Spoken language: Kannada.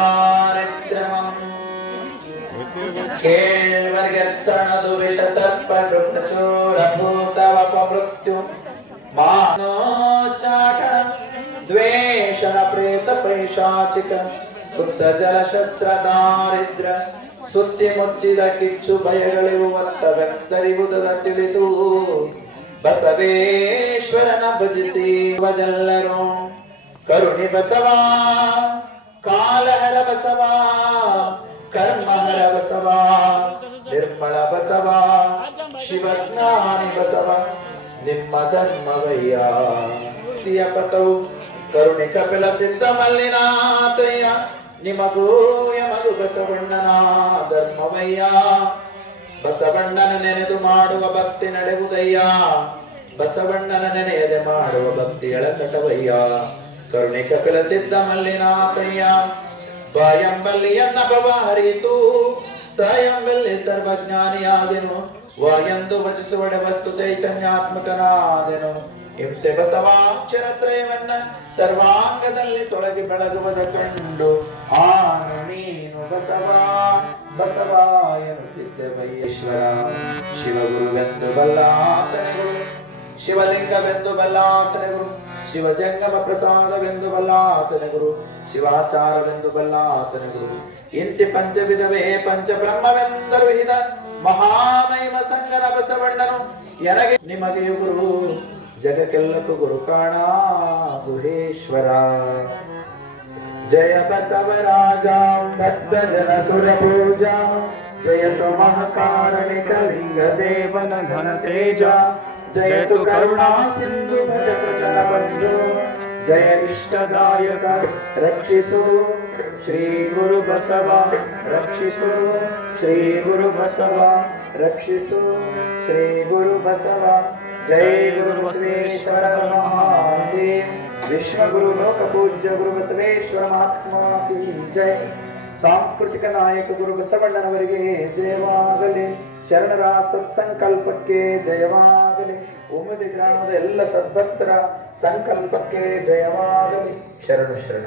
ಬಸವಚಾರಿತ್ರಮಂ ಕೇಳ್ವರ್ಗತ್ತಣದು ವಿಷ ಸರ್ಪ ನೃಪಚೋರ ಭೂತವಪಮೃತ್ಯು ಮಾನೋಚಾಟನ ದ್ವೇಷಣ ಪ್ರೇತ ಪೈಶಾಚಿಕ ಬುದ್ಧ ಜಲಶಸ್ತ್ರ ದಾರಿದ್ರ ಸುತ್ತಿ ಮುಚ್ಚಿದ ಕಿಚ್ಚು ಭಯಗಳಿರುವಂತವೆಂದರಿವುದದ ತಿಳಿದು ಬಸವೇಶ್ವರನ ಭಜಿಸುವದೆಲ್ಲರೂ ಕರುಣಿ ಬಸವ ಕಾಲಹರ ಬಸವ ಕರ್ಮಹರ ಬಸವ ನಿರ್ಮಲ ಬಸವ ಶಿವಜ್ಞಾನಿ ಬಸವ ನಿಮ್ಮ ಧರ್ಮವಯ್ಯ ಪತವು ಕರುಣಿ ಕಪಿಲ ಸಿದ್ಧ ಮಲ್ಲಿನಾಥಯ್ಯ ನಿಮಗೂ ಯಮದು ಬಸವಣ್ಣನ ಧರ್ಮವಯ್ಯ ಬಸವಣ್ಣನ ನೆನೆದು ಮಾಡುವ ಭಕ್ತಿ ನಡೆಯುವುದಯ್ಯ ಬಸವಣ್ಣನ ನೆನೆಯದೆ ಮಾಡುವ ಭಕ್ತಿ ಎಳಕಟವಯ್ಯ ಕರುಣಿ ಕಪಿಲ ಸಿದ್ಧ ಮಲ್ಲಿನಾಥಯ್ಯ ಬಾಯಂಬಲ್ಲಿಯನ್ನ ಭವ ಹರಿತು ಸಾಯಂಬಲ್ಲಿ ಸರ್ವಜ್ಞಾನಿಯಾದೆನು ವಾಯಂದು ವಚಿಸುವಡೆ ವಸ್ತು ಚೈತನ್ಯಾತ್ಮಕನಾದೆನು ಇಂತೆ ಬಸವಾಕ್ಷರತ್ರಯವನ್ನ ಸರ್ವಾಂಗದಲ್ಲಿ ತೊಳಗಿ ಬೆಳಗುವುದ ಕಂಡು ಆನು ನೀನು ಬಸವ ಬಸವ ಎನ್ನುತ್ತಿದ್ದೆವಯ್ಯೇಶ್ವರ ಶಿವಗುರುವೆಂದು ಬಲ್ಲಾತನೆ ಗುರು ಶಿವಲಿಂಗವೆಂದು ಬಲ್ಲಾತನೆ ಗುರು ಶಿವಜಂಗಮ ಪ್ರಸಾದವೆಂದು ಬಲ್ಲಾತನೆ ಗುರು ಶಿವಾಚಾರವೆಂದು ಬಲ್ಲಾತನೆ ಗುರು ಇಂತಿ ಪಂಚವಿಧವೇ ಪಂಚಬ್ರಹ್ಮವೆಂದರು ಹಿದ ಮಹಾಮಹಿಮ ಸಂಗನ ಬಸವಣ್ಣನು ಎನಗೆ ನಿಮಗೆ ಗುರು ಜಗಕ್ಕೆಲ್ಲಕ್ಕೂ ಗುರು ಕಾಣ ಗುಹೇಶ್ವರ ಜಯ ಬಸವರಾಜ ಭಕ್ತ ಜನ ಸುರ ಪೂಜಾ ಜಯತು ಮಹಾಕಾರಣಿಕ ಲಿಂಗ ದೇವನ ಘನ ತೇಜ ಜಯತು ಕರುಣಾ ಸಿಂಧು ಭಜಕ ಜನ ಬಂಧು ಜಯ ಇಷ್ಟದಾಯಕ ರಕ್ಷಿಸು ಶ್ರೀ ಗುರು ಬಸವ ರಕ್ಷಿಸು ಶ್ರೀ ಗುರು ಬಸವ ರಕ್ಷಿಸು ಶ್ರೀ ಗುರು ಬಸವ ಜೈ ಗುರು ಬಸವೇಶ್ವರ ಮಹಾದೇವ್ ವಿಶ್ವಗುರು ಲೋಕ ಪೂಜ್ಯ ಗುರು ಬಸವೇಶ್ವರ ಮಹಾತ್ಮ ಕಿ ಜೈ ಸಾಂಸ್ಕೃತಿಕ ನಾಯಕ ಗುರು ಬಸವಣ್ಣನವರಿಗೆ ಜಯವಾಗಲಿ ಶರಣರ ಸತ್ಸಂಕಲ್ಪಕ್ಕೆ ಜಯವಾಗಲಿ ಉಮ್ಮದಿ ಗ್ರಾಮದ ಎಲ್ಲ ಸದ್ಭಕ್ತರ ಸಂಕಲ್ಪಕ್ಕೆ ಜಯವಾಗಲಿ ಶರಣು ಶರಣ